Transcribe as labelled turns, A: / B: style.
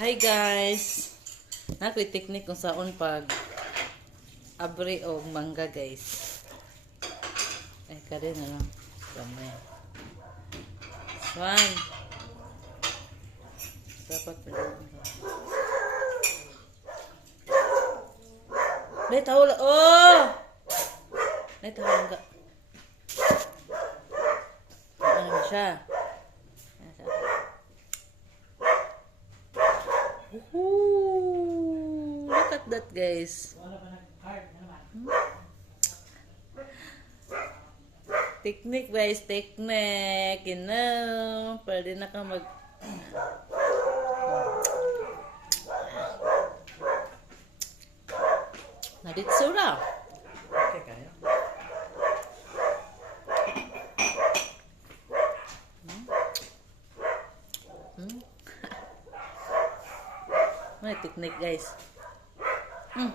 A: Hi guys! Nakoy technique kung saan pag abre o mangga guys. Ay, kare na lang. Kamay. Swan! Dapat pa May tawala. Oh! May tawala. Ano siya? Ayan siya. Woohoo! Look at that, guys. Technique, guys. Technique. You know. Pwede na ka mag... Naditso raw.
B: Okay kayo.
A: May technique, guys. Mm.